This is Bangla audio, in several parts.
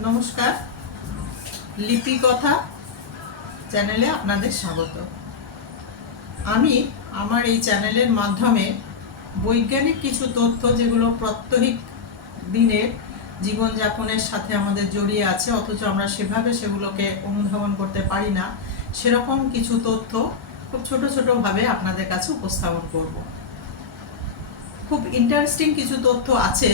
নমস্কার। লিপি কথা চ্যানেলে আপনাদের স্বাগত। আমি আমার এই চ্যানেলের মাধ্যমে বৈজ্ঞানিক কিছু তথ্য যেগুলো প্রত্যহিক দিনের জীবনযাপনের সাথে আমাদের জড়িয়ে আছে, অথচ আমরা সেভাবে সেগুলোকে অনুধাবন করতে পারি না, সেরকম কিছু তথ্য খুব ছোট ছোটভাবে আপনাদের কাছে উপস্থাপন করব। খুব ইন্টারেস্টিং কিছু তথ্য আছে,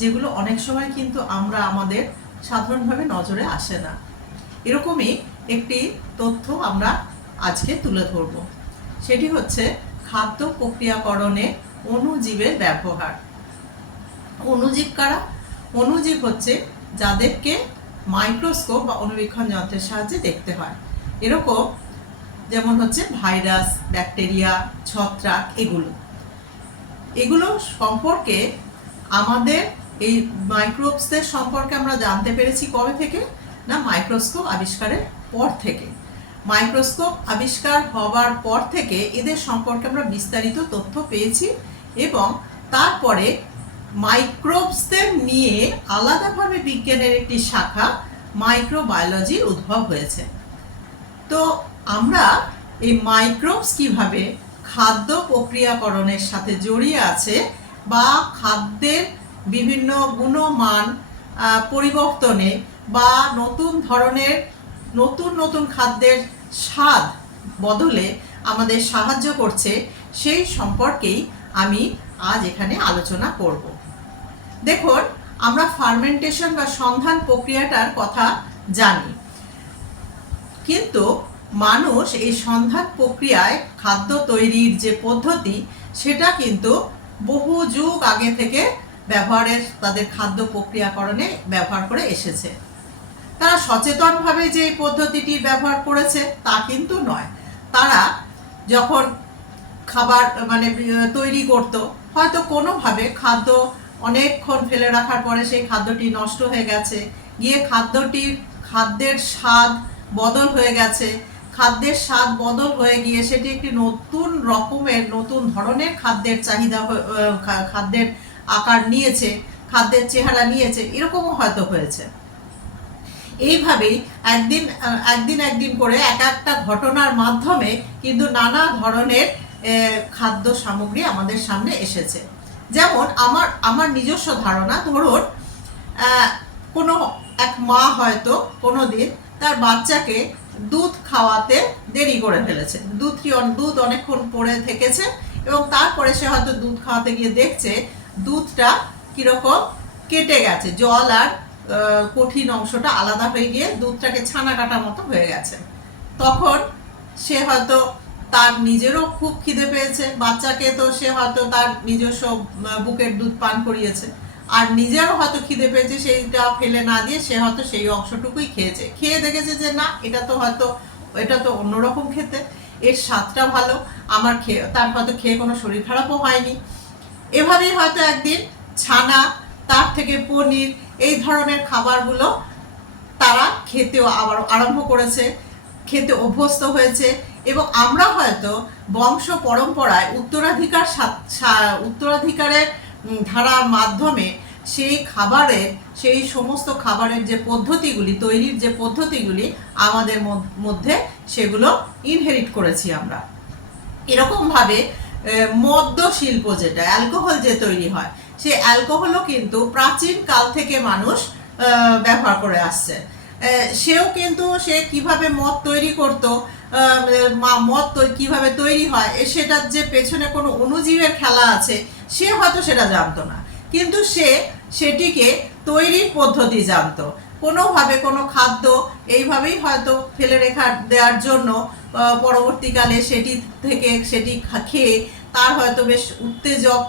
যেগুলো অনেক সময় কিন্তু আমরা আমাদের সাধারণভাবে নজরে আসে না। এরকমই একটি তথ্য আমরা আজকে তুলে ধরব। সেটি হচ্ছে খাদ্য প্রক্রিয়াকরণে অণুজীবের ব্যবহার। অণুজীব কারা? অণুজীব হচ্ছে যাদেরকে মাইক্রোস্কোপ বা অণুবীক্ষণ যন্ত্রের সাহায্যে দেখতে হয়। এরকম যেমন হচ্ছে ভাইরাস, ব্যাকটেরিয়া, ছত্রাক এগুলো। এগুলো সম্পর্কে আমাদের এই মাইক্রোবসদের সম্পর্কে আমরা জানতে পেরেছি কবে থেকে? না মাইক্রোস্কোপ আবিষ্কারের পর থেকে। মাইক্রোস্কোপ আবিষ্কার হবার পর থেকে এদের সম্পর্কে আমরা বিস্তারিত তথ্য পেয়েছি এবং তারপরে মাইক্রোবসদের নিয়ে আলাদাভাবে বিজ্ঞানের একটি শাখা মাইক্রোবায়োলজির উদ্ভব হয়েছে। তো আমরা এই মাইক্রোবস কীভাবে খাদ্য প্রক্রিয়াকরণের সাথে জড়িয়ে আছে বা খাদ্যের বিভিন্ন গুণমান পরিবর্তনে বা নতুন ধরনের, নতুন নতুন খাদ্যের স্বাদ বদলে আমাদের সাহায্য করছে, সেই সম্পর্কেই আমি আজ এখানে আলোচনা করব। দেখুন, আমরা ফার্মেন্টেশন বা সন্ধান প্রক্রিয়াটার কথা জানি। কিন্তু মানুষ এই সন্ধান প্রক্রিয়ায় খাদ্য তৈরির যে পদ্ধতি, সেটা কিন্তু বহু যুগ আগে থেকে ব্যবহারের, তাদের খাদ্য প্রক্রিয়াকরণে ব্যবহার করে এসেছে। তারা সচেতনভাবে যে পদ্ধতিটির ব্যবহার করেছে, তা কিন্তু নয়। তারা যখন খাবার মানে তৈরি করত, হয়তো কোনোভাবে খাদ্য অনেকক্ষণ ফেলে রাখার পরে সেই খাদ্যটি নষ্ট হয়ে গেছে, গিয়ে খাদ্যটির খাদ্যের স্বাদ বদল হয়ে গেছে, খাদ্যের স্বাদ বদল হয়ে গিয়ে সেটি একটি নতুন রকমের, নতুন ধরনের খাদ্যের চাহিদা খাদ্যের আকার নিয়েছে, খাদ্যের চেহারা নিয়েছে, এরকমও হয়তো হয়েছে। এইভাবেই একদিন একদিন একদিন করে এক একটা ঘটনার মাধ্যমে কিন্তু নানা ধরনের খাদ্য সামগ্রী আমাদের সামনে এসেছে। যেমন আমার আমার নিজস্ব ধারণা, ধরুন কোনো এক মা হয়তো কোনো দিন তার বাচ্চাকে দুধ খাওয়াতে দেরি করে ফেলেছে। অন- দুধ অনেকক্ষণ পরে থেকেছে এবং তারপরে সে হয়তো দুধ খাওয়াতে গিয়ে দেখছে দুধটা কীরকম কেটে গেছে। জল আর কঠিন অংশটা আলাদা হয়ে গিয়ে দুধটাকে ছানা কাটা মতো হয়ে গেছে। তখন সে হয়তো তার নিজেরও খুব খিদে পেয়েছে। বাচ্চাকে তো সে হয়তো তার নিজস্ব বুকের দুধ পান করিয়েছে। আর নিজেরও হয়তো খিদে পেয়েছে, সেইটা ফেলে না দিয়ে সে হয়তো সেই অংশটুকুই খেয়েছে। খেয়ে দেখেছে যে, না, এটা তো হয়তো, এটা তো অন্যরকম খেতে। এর স্বাদটা ভালো। আমার খেয়ে তার হয়তো খেয়ে কোনো শরীর খারাপও হয়নি। এভাবেই হয়তো একদিন ছানা, তার থেকে পনির, এই ধরনের খাবারগুলো তারা খেতেও আবার আরম্ভ করেছে, খেতে অভ্যস্ত হয়েছে এবং আমরা হয়তো বংশ পরম্পরায় উত্তরাধিকার উত্তরাধিকারের ধারার মাধ্যমে সেই খাবারের, সেই সমস্ত খাবারের যে পদ্ধতিগুলি, তৈরির যে পদ্ধতিগুলি আমাদের মধ্য- সেগুলো ইনহেরিট করেছি আমরা। এরকমভাবে মদ্য শিল্প যেটা, অ্যালকোহল যে তৈরি হয়, সেই অ্যালকোহলও কিন্তু প্রাচীন কাল থেকে মানুষ ব্যবহার করে আসছে। সেও কিন্তু সে কীভাবে মদ তৈরি করতো মদ কীভাবে তৈরি হয় সেটার যে পেছনে কোনো অণুজীবের খেলা আছে, সে হয়তো সেটা জানতো না। কিন্তু সে সেটিকে তৈরির পদ্ধতি জানতো। কোনোভাবে কোনো খাদ্য এইভাবেই হয়তো ফেলে রেখা দেওয়ার জন্য পরবর্তীকালে সেটি থেকে সেটি খেয়ে তার হয়তো বেশ উত্তেজক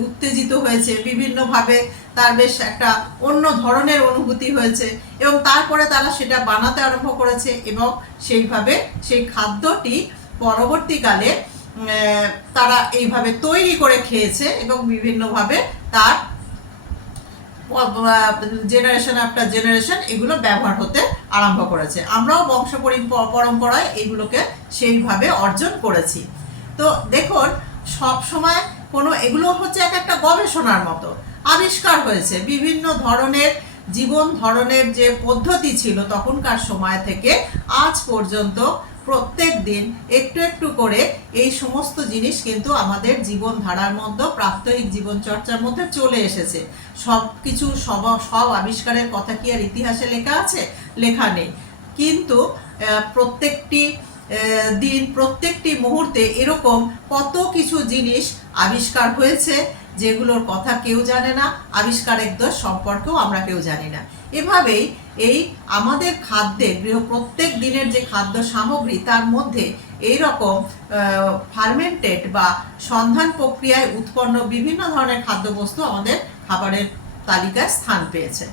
উত্তেজিত হয়েছে, বিভিন্নভাবে তার বেশ একটা অন্য ধরনের অনুভূতি হয়েছে এবং তারপরে তারা সেটা বানাতে আরম্ভ করেছে এবং সেইভাবে সেই খাদ্যটি পরবর্তীকালে তারা এইভাবে তৈরি করে খেয়েছে এবং বিভিন্নভাবে তার জেনারেশন আফটার জেনারেশন এগুলো ব্যবহার হতে আরম্ভ করেছে। আমরাও বংশ পরি- পরম্পরায় এগুলোকে সেইভাবে অর্জন করেছি। তো দেখুন, সব সময় কোনো, এগুলো হচ্ছে এক একটা গবেষণার মতো। আবিষ্কার হয়েছে, বিভিন্ন ধরনের জীবন ধরনের যে পদ্ধতি ছিল তখনকার সময় থেকে আজ পর্যন্ত প্রত্যেক দিন একটু একটু করে এই সমস্ত জিনিস কিন্তু আমাদের জীবন ধারার মধ্যে, প্রাত্যহিক জীবন চর্চার মধ্যে চলে এসেছে। সব কিছু, সব সব আবিষ্কারের কথা কি আর ইতিহাসে লেখা আছে? লেখা নেই। কিন্তু প্রত্যেকটি দিন প্রত্যেকটি মুহূর্তে এরকম কত কিছু জিনিস আবিষ্কার হয়েছে যেগুলোর কথা কেউ জানে না আবিষ্কারকদের সম্পর্কেও আমরা কেউ জানি না। এভাবেই এই আমাদের খাদ্যে গৃহ, প্রত্যেক দিনের যে খাদ্য সামগ্রী, তার মধ্যে এই রকম ফার্মেন্টেড বা সন্ধান প্রক্রিয়ায় উৎপন্ন বিভিন্ন ধরনের খাদ্যবস্তু আমাদের খাবারের তালিকায় স্থান পেয়েছে।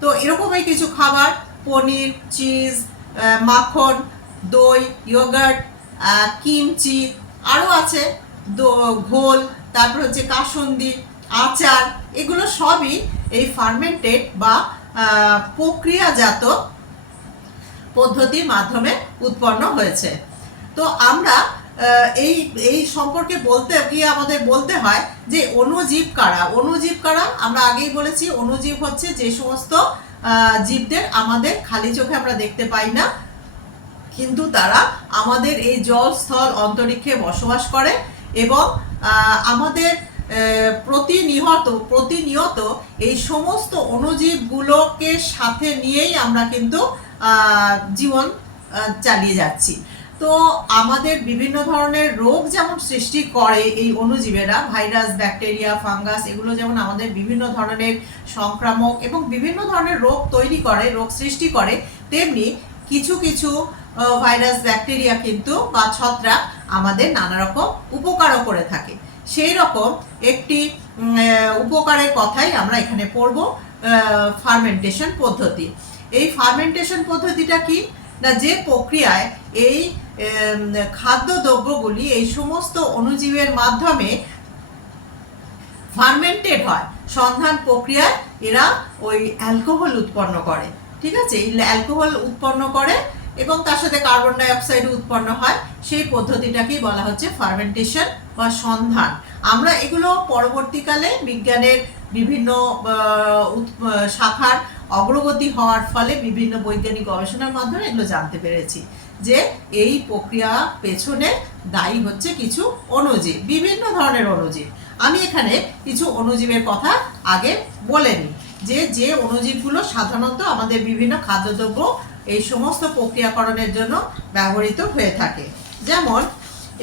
তো এরকমই কিছু খাবার, পনির, চিজ মাখন দই ইয়োগার্ট কিমচি আরও আছে। ঘোল, তারপর হচ্ছে কাসন্দি, আচার, এগুলো সবই এই ফার্মেন্টেড বা প্রক্রিয়াজাত পদ্ধতির মাধ্যমে উৎপন্ন হয়েছে। তো আমরা এই এই সম্পর্কে বলতে, গিয়ে আমাদের বলতে হয় যে অণুজীব কারা? অণুজীব কারা? আমরা আগেই বলেছি, অণুজীব হচ্ছে যে সমস্ত জীবদের আমাদের খালি চোখে আমরা দেখতে পাই না। কিন্তু তারা আমাদের এই জল স্থল অন্তরিক্ষে বসবাস করে এবং আমাদের আহ, প্রতিনিয়ত এই সমস্ত অণুজীবগুলোকে সাথে নিয়েই আমরা কিন্তু জীবন চালিয়ে যাচ্ছি। তো আমাদের বিভিন্ন ধরনের রোগ যেমন সৃষ্টি করে এই অণুজীবেরা ভাইরাস ব্যাকটেরিয়া ফাঙ্গাস এগুলো যেমন আমাদের বিভিন্ন ধরনের সংক্রামক এবং বিভিন্ন ধরনের রোগ তৈরি করে রোগ সৃষ্টি করে তেমনি কিছু কিছু ভাইরাস ব্যাকটেরিয়া কিন্তু বা ছত্রাক আমাদের নানা রকম উপকারও করে থাকে। সেই রকম একটি উপকারের কথাই আমরা এখানে পড়ব ফার্মেন্টেশন পদ্ধতি। এই ফার্মেন্টেশন পদ্ধতিটা কি? না যে প্রক্রিয়ায় এই উম, খাদ্যদ্রব্যগুলি এই সমস্ত অণুজীবের মাধ্যমে ফার্মেন্টেড হয় সন্ধান প্রক্রিয়ায় এরা ওই অ্যালকোহল উৎপন্ন করে। ঠিক আছে? এই অ্যালকোহল উৎপন্ন করে এবং তার সাথে কার্বন ডাই অক্সাইড উৎপন্ন হয়, সেই পদ্ধতিটাকেই বলা হচ্ছে ফার্মেন্টেশন বা সন্ধান। আমরা এগুলো পরবর্তীকালে বিজ্ঞানের বিভিন্ন শাখার অগ্রগতি হওয়ার ফলে বিভিন্ন বৈজ্ঞানিক গবেষণার মাধ্যমে এগুলো জানতে পেরেছি যে এই প্রক্রিয়া পেছনে দায়ী হচ্ছে কিছু অণুজীব, বিভিন্ন ধরনের অণুজীব। আমি এখানে কিছু অণুজীবের কথা আগে বলে নিই যে যে অণুজীবগুলো সাধারণত আমাদের বিভিন্ন খাদ্যদ্রব্য এই সমস্ত প্রক্রিয়াকরণের জন্য ব্যবহৃত হয়ে থাকে। যেমন,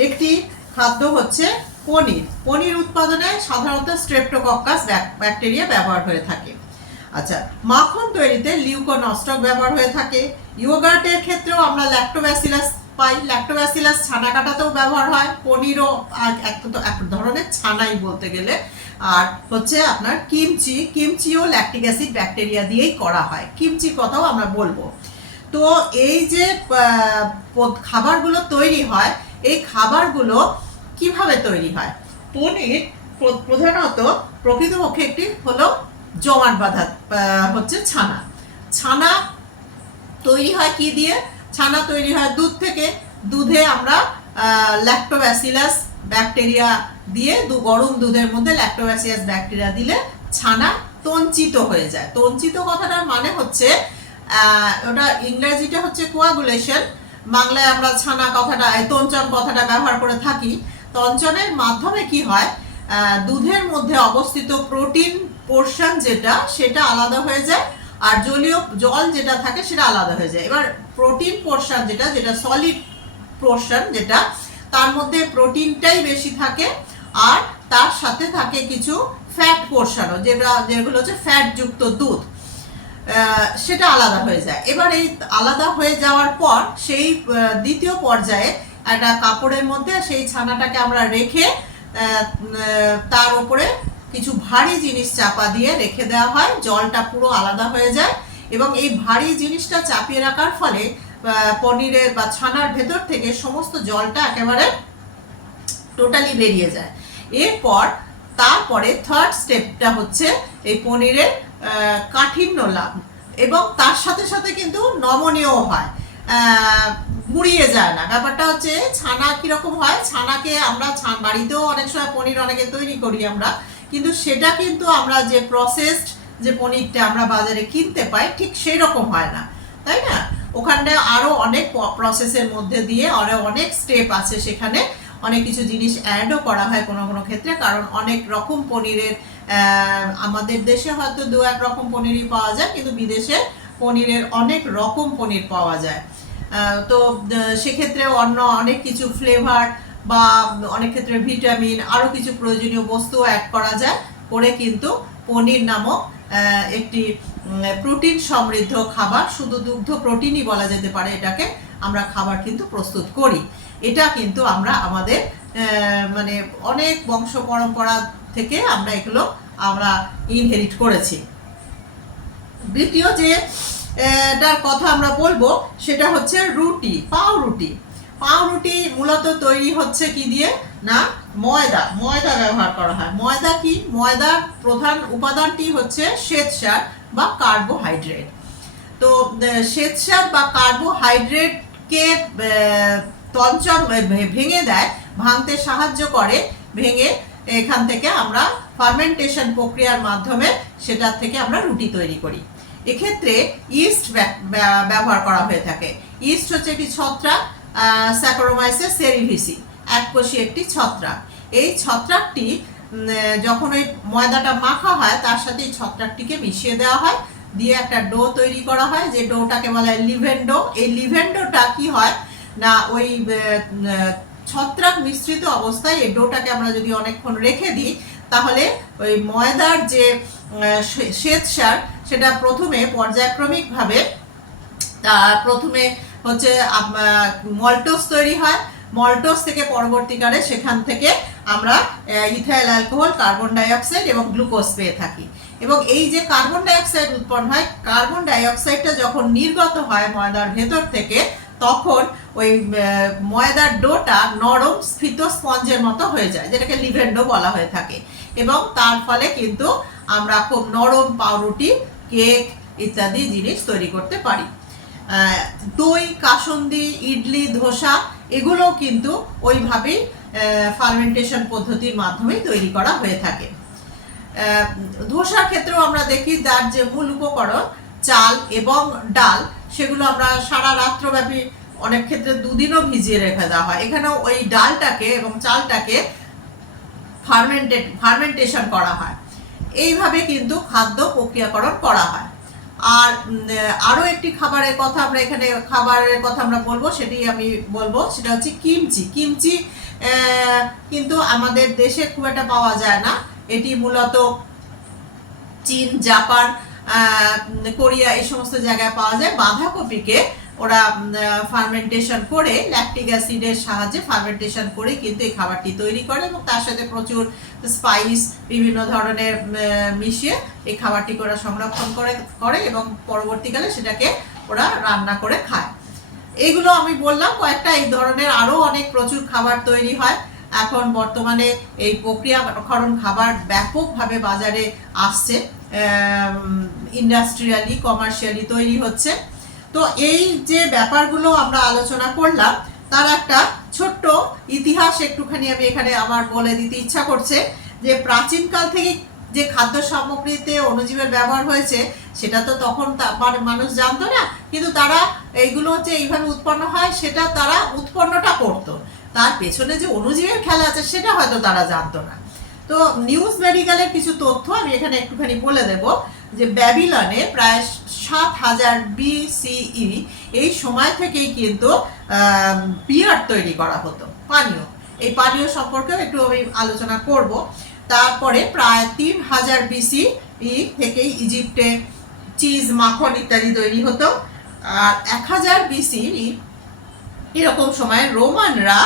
একটি খাদ্য হচ্ছে পনির। পনির উৎপাদনে সাধারণত স্ট্রেপ্টোকক্কাস ব্যাকটেরিয়া ব্যবহার হয়ে থাকে। আচ্ছা মাখন তৈরিতে লিউকোনস্টক ব্যবহার হয়ে থাকে। ইয়োগার্টের ক্ষেত্রেও আমরা ল্যাক্টোব্যাসিলাস পাই। ল্যাক্টোব্যাসিলাস ছানা কাটাতেও ব্যবহার হয়। পনিরও এক এক ধরনের ছানাই বলতে গেলে। আর হচ্ছে আপনার কিমচি। কিমচিও ল্যাকটিক অ্যাসিড ব্যাকটেরিয়া দিয়েই করা হয়। কিমচির কথাও আমরা বলব। তো এই যে খাবারগুলো তৈরি হয়, এই খাবারগুলো কীভাবে তৈরি হয়? পনির প্রধানত প্রকৃতপক্ষে একটি হলো জমাট বাঁধা হচ্ছে ছানা। ছানা তৈরি হয় কি দিয়ে? ছানা তৈরি হয় দুধ থেকে। দুধে আমরা ল্যাক্টোব্যাসিলাস ব্যাকটেরিয়া দিয়ে দু, গরম দুধের মধ্যে ল্যাক্টোব্যাসিলাস ব্যাকটেরিয়া দিলে ছানা তঞ্চিত হয়ে যায়। তঞ্চিত কথাটার মানে হচ্ছে ওটা ইংরেজিটা হচ্ছে কোয়াগুলেশন বাংলায় আমরা ছানা কথাটা তঞ্চন কথাটা ব্যবহার করে থাকি। তঞ্চনের মাধ্যমে কি হয়? দুধের মধ্যে অবস্থিত প্রোটিন পোর্শন যেটা, সেটা আলাদা হয়ে যায়। আর জলীয় জল যেটা থাকে, সেটা আলাদা হয়ে যায়। এবার প্রোটিন পোর্শন যেটা যেটা সলিড পোর্শন যেটা, তার মধ্যে প্রোটিনটাই বেশি থাকে। আর তার সাথে থাকে কিছু ফ্যাট পোর্শনও যেটা, যেগুলো হচ্ছে ফ্যাটযুক্ত দুধ। সেটা আলাদা হয়ে যায়। এবার এই আলাদা হয়ে যাওয়ার পর সেই দ্বিতীয় পর্যায়ে একটা কাপড়ের মধ্যে সেই ছানাটাকে আমরা রেখে তার উপরে কিছু ভারী জিনিস চাপা দিয়ে রেখে দেওয়া হয়। জলটা পুরো আলাদা হয়ে যায় এবং এই ভারী জিনিসটা চাপিয়ে রাখার ফলে পনিরের বা ছানার ভেতর থেকে সমস্ত জলটা একেবারে টোটালি বেরিয়ে যায়। এরপর তারপরে থার্ড স্টেপটা হচ্ছে এই পনিরের কাঠিন্য লাভ। এবং তার সাথে সাথে কিন্তু নমনীয় হয়। মুড়িয়ে যায় না। ব্যাপারটা হচ্ছে, ছানা কীরকম হয়? ছানাকে আমরা ছান বাড়িতেও অনেক সময় পনির অনেকে তৈরি করি আমরা। কিন্তু সেটা কিন্তু আমরা যে প্রসেসড যে পনিরটা আমরা বাজারে কিনতে পাই, ঠিক সেই রকম হয় না। তাই না? ওখানে আরও অনেক প্রসেসের মধ্যে দিয়ে আরও অনেক স্টেপ আছে সেখানে। অনেক কিছু জিনিস অ্যাডও করা হয় কোনো কোনো ক্ষেত্রে, কারণ অনেক রকম পনিরের আমাদের দেশে হয়তো দু এক রকম পনিরই পাওয়া যায়, কিন্তু বিদেশে পনিরের অনেক রকম পনির পাওয়া যায়। তো সেক্ষেত্রে অন্য অনেক কিছু ফ্লেভার বা অনেক ক্ষেত্রে ভিটামিন আরও কিছু প্রয়োজনীয় বস্তু অ্যাড করা যায় করে কিন্তু পনির নামক একটি প্রোটিন সমৃদ্ধ খাবার, শুধু দুগ্ধ প্রোটিনই বলা যেতে পারে এটাকে, আমরা খাবার কিন্তু প্রস্তুত করি। এটা কিন্তু আমরা আমাদের মানে অনেক বংশ পরম্পরা থেকে আমরা এগুলো আমরা ইনহেরিট করেছি। দ্বিতীয় যে আহ, টার কথা আমরা বলব সেটা হচ্ছে রুটি পাও রুটি পাও রুটি মূলত তৈরি হচ্ছে কি দিয়ে? না ময়দা ময়দা ব্যবহার করা হয়। ময়দা কি? ময়দার প্রধান উপাদানটি হচ্ছে শ্বেতসার বা কার্বোহাইড্রেট। তো শ্বেতসার বা কার্বোহাইড্রেটকে তঞ্চন ভেঙে দেয় ভাঙতে সাহায্য করে ভেঙে এখান থেকে আমরা ফার্মেন্টেশন প্রক্রিয়ার মাধ্যমে সেটার থেকে আমরা রুটি তৈরি করি। এক্ষেত্রে ইস্ট ব্যবহার করা হয়ে থাকে। ইস্ট হচ্ছে একটি ছত্রাক স্যাকারোমাইসেস সেরিভিসি এককোষী একটি ছত্রাক। এই ছত্রাকটি যখন ওই ময়দাটা মাখা হয়, তার সাথে এই ছত্রাকটিকে মিশিয়ে দেওয়া হয়। দিয়ে একটা ডো তৈরি করা হয়, যে ডোটাকে বলা হয় লিভেন্ডো। এই লিভেন্ডোটা কি হয়? না, ওই ছত্রাক মিশ্রিত অবস্থায় এই ডোটাকে আমরা যদি অনেকক্ষণ রেখে দিই তাহলে ওই ময়দার যে আহ, শ্বে- শ্বেতসার সেটা প্রথমে পর্যায়ক্রমিকভাবে প্রথমে হচ্ছে মল্টোস তৈরি হয়। মল্টোস থেকে পরবর্তীকালে সেখান থেকে আমরা ইথাইল অ্যালকোহল কার্বন ডাইঅক্সাইড এবং গ্লুকোজ পেয়ে থাকি। এবং এই যে কার্বন ডাইঅক্সাইড উৎপন্ন হয় কার্বন ডাইঅক্সাইডটা যখন নির্গত হয় ময়দার ভেতর থেকে তখন ওই ময়দার ডোটা নরম স্ফীত স্পঞ্জের মতো হয়ে যায়, যেটাকে লিভেন্ডো বলা হয়ে থাকে। এবং তার ফলে কিন্তু আমরা খুব নরম পাউরুটি, কেক ইত্যাদি জিনিস তৈরি করতে পারি। দই, কাসন্দি, ইডলি, ধোসা, এগুলোও কিন্তু ওইভাবেই ফার্মেন্টেশন পদ্ধতির মাধ্যমেই তৈরি করা হয়ে থাকে। ধোসার ক্ষেত্রেও আমরা দেখি, তার যে মূল উপকরণ, চাল এবং ডাল সেগুলো আমরা সারা রাত্রব্যাপী অনেক ক্ষেত্রে দুদিনও ভিজিয়ে রেখে দেওয়া হয়। এখানেও ওই ডালটাকে এবং চালটাকে ফার্মেন্টেড ফার্মেন্টেশন করা হয়। এইভাবে কিন্তু খাদ্য প্রক্রিয়াকরণ করা হয়। আর আরও একটি খাবারের কথা আমরা এখানে, খাবারের কথা আমরা বলব, সেটি আমি বলব, সেটা হচ্ছে কিমচি। কিমচি কিন্তু আমাদের দেশে খুব একটা পাওয়া যায় না। এটি মূলত চীন, জাপান কোরিয়া এই সমস্ত জায়গায় পাওয়া যায়। বাঁধাকপিকে ওরা ফার্মেন্টেশন করে ল্যাকটিক অ্যাসিডের সাহায্যে ফার্মেন্টেশন করে কিন্তু এই খাবারটি তৈরি করে এবং তার সাথে প্রচুর স্পাইস বিভিন্ন ধরনের মিশিয়ে এই খাবারটি ওরা সংরক্ষণ করে করে এবং পরবর্তীকালে সেটাকে ওরা রান্না করে খায়। এইগুলো আমি বললাম, কয়েকটা এই ধরনের আরও অনেক প্রচুর খাবার তৈরি হয়। এখন বর্তমানে এই প্রক্রিয়াকরণ খাবার ব্যাপকভাবে বাজারে আসছে। ইন্ডাস্ট্রিয়ালি কমার্শিয়ালি তৈরি হচ্ছে। তো এই যে ব্যাপারগুলো আমরা আলোচনা করলাম, তার একটা ছোট্ট ইতিহাস একটুখানি আমি এখানে আমার বলে দিতে ইচ্ছা করছে, যে প্রাচীনকাল থেকে যে খাদ্য সামগ্রীতে অণুজীবের ব্যবহার হয়েছে, সেটা তো তখন মানে মানুষ জানতো না, কিন্তু তারা এইগুলো হচ্ছে এইভাবে উৎপন্ন হয়, সেটা তারা উৎপন্নটা করতো। তার পেছনে যে অণুজীবের খেলা আছে, সেটা হয়তো তারা জানতো না। তো নিউজ মেডিকেলের কিছু তথ্য আমি এখানে একটুখানি বলে দেব যে ব্যাবিলনে প্রায় সাত হাজার বিসিই এই সময় থেকেই কিন্তু বিয়ার তৈরি করা হতো। পানীয়। এই পানীয় সম্পর্কেও একটু আমি আলোচনা করব। তারপরে প্রায় তিন হাজার বিসি থেকেই ইজিপ্টে চিজ, মাখন ইত্যাদি তৈরি হতো। আর এক হাজার বিসি এরকম সময় রোমানরা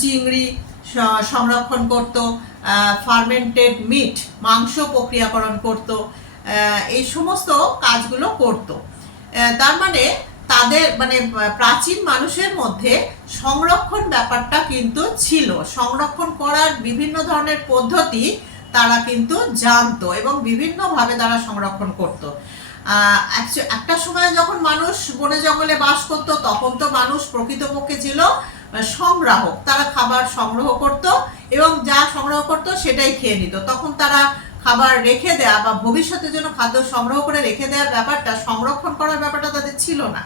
চিংড়ি সংরক্ষণ করত ফার্মেন্টেড মিট মাংস প্রক্রিয়াকরণ করত এই সমস্ত কাজগুলো করত। তার মানে তাদের মানে প্রাচীন মানুষের মধ্যে সংরক্ষণ ব্যাপারটা কিন্তু ছিল। সংরক্ষণ করার বিভিন্ন ধরনের পদ্ধতি তারা কিন্তু জানতো এবং বিভিন্নভাবে তারা সংরক্ষণ করত। একটা সময় যখন মানুষ বনে জঙ্গলে বাস করতো, তখন তো মানুষ প্রকৃতপক্ষে ছিল সংগ্রাহক, তারা খাবার সংগ্রহ করত এবং যা সংগ্রহ করত সেটাই খেয়ে নিত। তখন তারা খাবার রেখে দেয়া বা ভবিষ্যতের জন্য খাদ্য সংগ্রহ করে রেখে দেওয়ার ব্যাপারটা, সংরক্ষণ করার ব্যাপারটা তাদের ছিল না।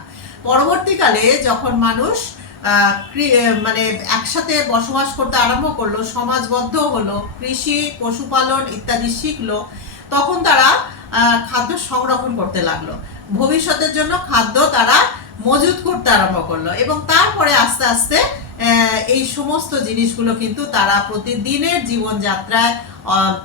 পরবর্তীকালে যখন মানুষ মানে একসাথে বসবাস করতে আরম্ভ করল, সমাজবদ্ধ হলো, কৃষি, পশুপালন ইত্যাদি শিখলো, তখন তারা খাদ্য সংরক্ষণ করতে লাগল। ভবিষ্যতের জন্য খাদ্য তারা মজুত করতে আরম্ভ করল এবং তারপরে আস্তে আস্তে এই সমস্ত জিনিসগুলো কিন্তু তারা প্রতিদিনের জীবনযাত্রায়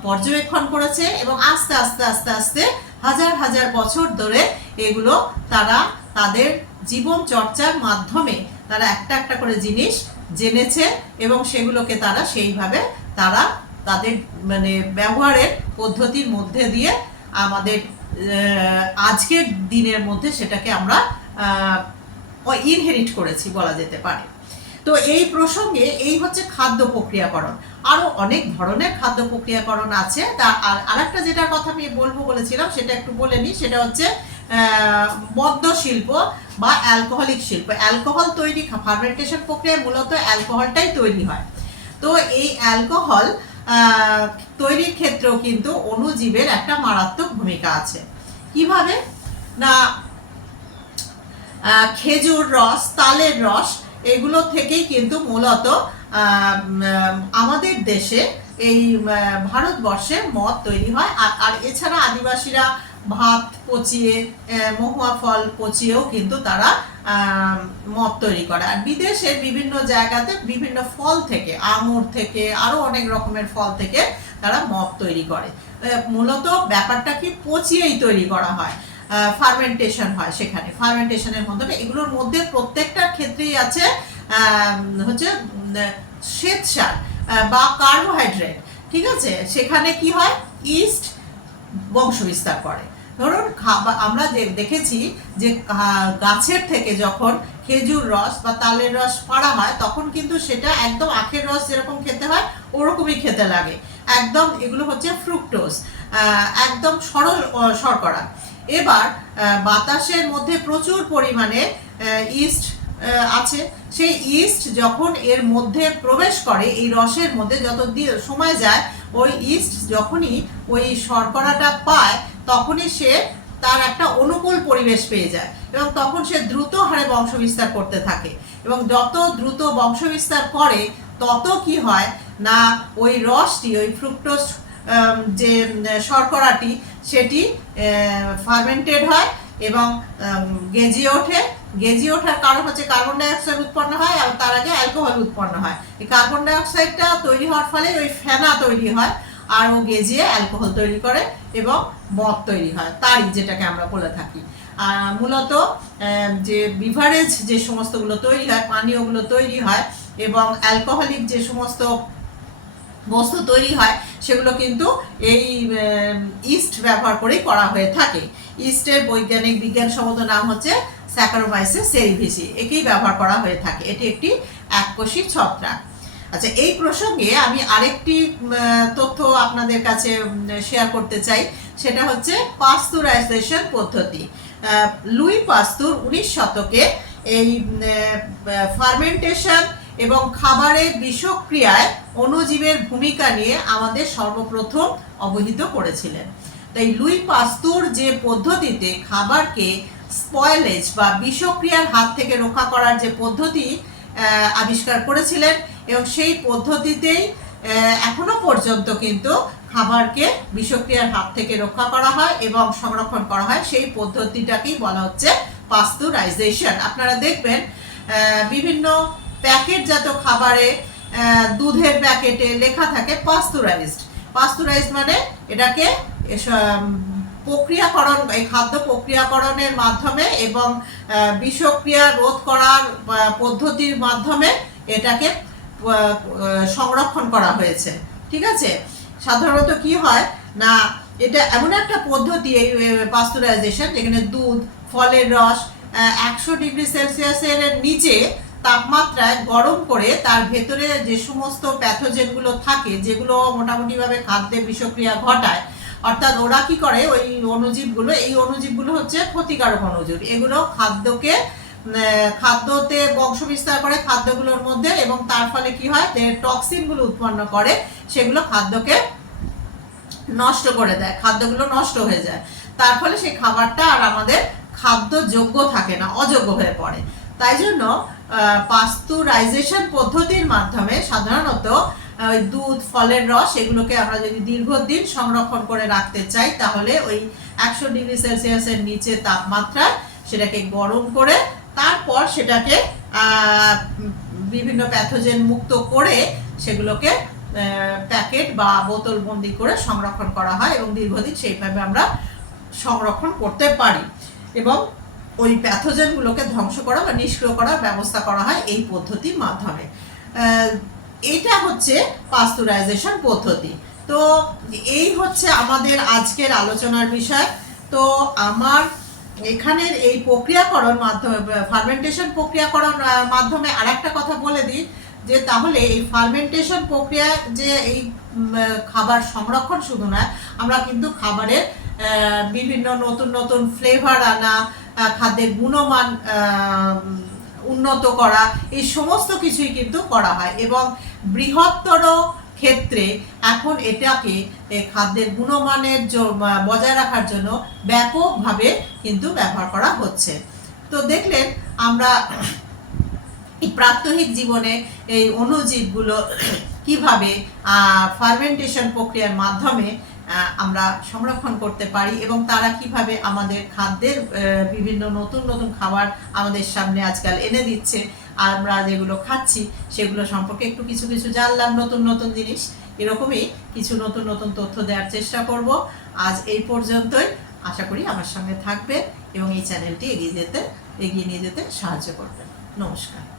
পর্যবেক্ষণ করেছে এবং আস্তে আস্তে আস্তে আস্তে হাজার হাজার বছর ধরে এগুলো তারা তাদের জীবন চর্চার মাধ্যমে তারা একটা একটা করে জিনিস জেনেছে এবং সেগুলোকে তারা সেইভাবে তারা তাদের মানে ব্যবহারের পদ্ধতির মধ্যে দিয়ে আমাদের আজকের দিনের মধ্যে সেটাকে আমরা ইনহেরিট করেছি বলা যেতে পারে। তো এই প্রসঙ্গে এই হচ্ছে খাদ্য প্রক্রিয়াকরণ। আরও অনেক ধরনের খাদ্য প্রক্রিয়াকরণ আছে। তা আর আরেকটা যেটার কথা আমি বলব বলেছিলাম, সেটা একটু বলে নিই, সেটা হচ্ছে মদ্য শিল্প বা অ্যালকোহলিক শিল্প। অ্যালকোহল তৈরি ফার্মেন্টেশন প্রক্রিয়ায় মূলত অ্যালকোহলটাই তৈরি হয়। তো এই অ্যালকোহল তৈরির ক্ষেত্রেও কিন্তু অণুজীবের একটা মারাত্মক ভূমিকা আছে। কীভাবে? না খেজুর রস, তালের রস, এগুলো থেকেই কিন্তু মূলত আমাদের দেশে এই ভারতবর্ষে মদ তৈরি হয়। আর এছাড়া আদিবাসীরা ভাত পচিয়ে মহুয়া ফল পচিয়েও কিন্তু তারা মদ তৈরি করে। আর বিদেশের বিভিন্ন জায়গাতে বিভিন্ন ফল থেকে, আঙুর থেকে আরও অনেক রকমের ফল থেকে তারা মদ তৈরি করে। মূলত ব্যাপারটা কি? পচিয়েই তৈরি করা হয়। ফার্মেন্টেশন হয় সেখানে। ফার্মেন্টেশনের মাধ্যমে এগুলোর মধ্যে প্রত্যেকটার ক্ষেত্রেই আছে হচ্ছে শ্বেতসার বা কার্বোহাইড্রেট ঠিক আছে? সেখানে কি হয়? ইস্ট বংশ বিস্তার করে। ধরুন, খাবার, আমরা দেখেছি যে গাছের থেকে যখন খেজুর রস বা তালের রস পাড়া হয়, তখন কিন্তু সেটা একদম আখের রস যেরকম খেতে হয়, ওরকমই খেতে লাগে। একদম এগুলো হচ্ছে ফ্রুক্টোজ একদম সরল শর্করা। এবার বাতাসের মধ্যে প্রচুর পরিমাণে ইস্ট আছে। সেই ইস্ট যখন এর মধ্যে প্রবেশ করে, এই রসের মধ্যে যত দি- সময় যায়, ওই ইস্ট যখনই ওই শর্করাটা পায়, তখনই সে তার একটা অনুকূল পরিবেশ পেয়ে যায় এবং তখন সে দ্রুত হারে বংশবিস্তার করতে থাকে এবং যত দ্রুত বংশবিস্তার করে, তত কি হয় না, ওই রসটি, ওই ফ্রুক্টোস যে শর্করাটি সেটি ফার্মেন্টেড হয় এবং গেজিয়ে ওঠে। গেজিয়ে ওঠার কারণ হচ্ছে কার্বন ডাইঅক্সাইড উৎপন্ন হয় আর তার আগে অ্যালকোহল উৎপন্ন হয়। এই কার্বন ডাইঅক্সাইডটা তৈরি হওয়ার ফলে ওই ফেনা তৈরি হয় আর ও গেজিয়ে অ্যালকোহল তৈরি করে এবং মদ তৈরি হয়, তারই যেটাকে আমরা বলে থাকি। আর মূলত যে বিভারেজ যে সমস্তগুলো তৈরি হয়, পানীয়গুলো তৈরি হয় এবং অ্যালকোহলিক যে সমস্ত বস্তু তৈরি হয়, সেগুলো কিন্তু এই ইস্ট ব্যবহার করেই করা হয়ে থাকে। ইস্টের বৈজ্ঞানিক বিজ্ঞানসম্মত নাম হচ্ছে স্যাকারোমাইসিস সেরিভিসি একেই ব্যবহার করা হয়ে থাকে। এটি একটি এককোষী ছত্রাক। আচ্ছা এই প্রসঙ্গে আমি আরেকটি তথ্য আপনাদের কাছে শেয়ার করতে চাই। সেটা হচ্ছে পাস্তুরাইজেশন পদ্ধতি। লুই পাস্তুর উনিশ শতকে এই ফার্মেন্টেশন এবং খাবারের বিষক্রিয়ায় অণুজীবের ভূমিকা নিয়ে আমাদের সর্বপ্রথম অবহিত করেছিলেন। তাই লুই পাস্তুর যে পদ্ধতিতে খাবারকে স্পয়েলেজ বা বিষক্রিয়ার হাত থেকে রক্ষা করার যে পদ্ধতি আবিষ্কার করেছিলেন এবং সেই পদ্ধতিতেই এখনও পর্যন্ত কিন্তু খাবারকে বিষক্রিয়ার হাত থেকে রক্ষা করা হয় এবং সংরক্ষণ করা হয়। সেই পদ্ধতিটাকেই বলা হচ্ছে পাস্তুরাইজেশন। আপনারা দেখবেন বিভিন্ন প্যাকেটজাত খাবারে দুধের প্যাকেটে লেখা থাকে পাস্তুরাইজড পাস্তুরাইজড মানে এটাকে প্রক্রিয়াকরণ, এই খাদ্য প্রক্রিয়াকরণের মাধ্যমে এবং বিষক্রিয়া রোধ করার পদ্ধতির মাধ্যমে এটাকে সংরক্ষণ করা হয়েছে। ঠিক আছে? সাধারণত কি হয়? না, এটা এমন একটা পদ্ধতি এই পাস্তুরাইজেশন যেখানে দুধ, ফলের রস একশো ডিগ্রি সেলসিয়াসের নিচে তাপমাত্রায় গরম করে তার ভেতরে যে সমস্ত প্যাথোজেনগুলো থাকে, যেগুলো মোটামুটিভাবে খাদ্যে বিষক্রিয়া ঘটায়, অর্থাৎ ওরা কি করে, ওই অণুজীবগুলো, এই অণুজীবগুলো হচ্ছে ক্ষতিকারক অণুজীব। এগুলো খাদ্যকে খাদ্যতে বংশ বিস্তার করে খাদ্যগুলোর মধ্যে এবং তার ফলে কি হয়, যে টক্সিনগুলো উৎপন্ন করে, সেগুলো খাদ্যকে নষ্ট করে দেয়, খাদ্যগুলো নষ্ট হয়ে যায়। তার ফলে সেই খাবারটা আর আমাদের খাদ্যযোগ্য থাকে না, অযোগ্য হয়ে পড়ে। তাই জন্য পাস্তুরাইজেশন পদ্ধতির মাধ্যমে সাধারণত ওই দুধ, ফলের রস এগুলোকে আমরা যদি দীর্ঘদিন সংরক্ষণ করে রাখতে চাই, তাহলে ওই একশো ডিগ্রি সেলসিয়াসের নিচে তাপমাত্রায় সেটাকে গরম করে তারপর সেটাকে বিভিন্ন প্যাথোজেন মুক্ত করে সেগুলোকে প্যাকেট বা বোতল বন্দি করে সংরক্ষণ করা হয় এবং দীর্ঘদিন সেইভাবে আমরা সংরক্ষণ করতে পারি। এবং ওই প্যাথোজেনগুলোকে ধ্বংস করা বা নিষ্ক্রিয় করার ব্যবস্থা করা হয় এই পদ্ধতির মাধ্যমে। এটা হচ্ছে পাস্তুরাইজেশন পদ্ধতি। তো এই হচ্ছে আমাদের আজকের আলোচনার বিষয়। তো আমার এখানের এই প্রক্রিয়াকরণ মাধ্যমে, ফার্মেন্টেশন প্রক্রিয়াকরণ মাধ্যমে আরেকটা কথা বলে দিই, যে তাহলে এই ফার্মেন্টেশন প্রক্রিয়া যে এই খাবার সংরক্ষণ শুধু নয়, আমরা কিন্তু খাবারের বিভিন্ন নতুন নতুন ফ্লেভার আনা খাদ্যের গুণমান উন্নত করা, এই সমস্ত কিছুই কিন্তু করা হয়। এবং বৃহত্তর ক্ষেত্রে এখন এটাকে খাদ্যের গুণমানের বজায় রাখার জন্য ব্যাপকভাবে কিন্তু ব্যবহার করা হচ্ছে। তো দেখলেন, আমরা এই প্রাত্যহিক জীবনে এই অণুজীবগুলো কীভাবে ফার্মেন্টেশন প্রক্রিয়ার মাধ্যমে আমরা সংরক্ষণ করতে পারি এবং তারা কীভাবে আমাদের খাদ্যের বিভিন্ন নতুন নতুন খাবার আমাদের সামনে আজকাল এনে দিচ্ছে, আমরা যেগুলো খাচ্ছি সেগুলো সম্পর্কে একটু কিছু কিছু জানলাম, নতুন নতুন জিনিস। এরকমই কিছু নতুন নতুন তথ্য দেওয়ার চেষ্টা করব। আজ এই পর্যন্তই। আশা করি আমার সঙ্গে থাকবে এবং এই চ্যানেলটি এগিয়ে যেতে, এগিয়ে নিয়ে যেতে সাহায্য করবেন। নমস্কার।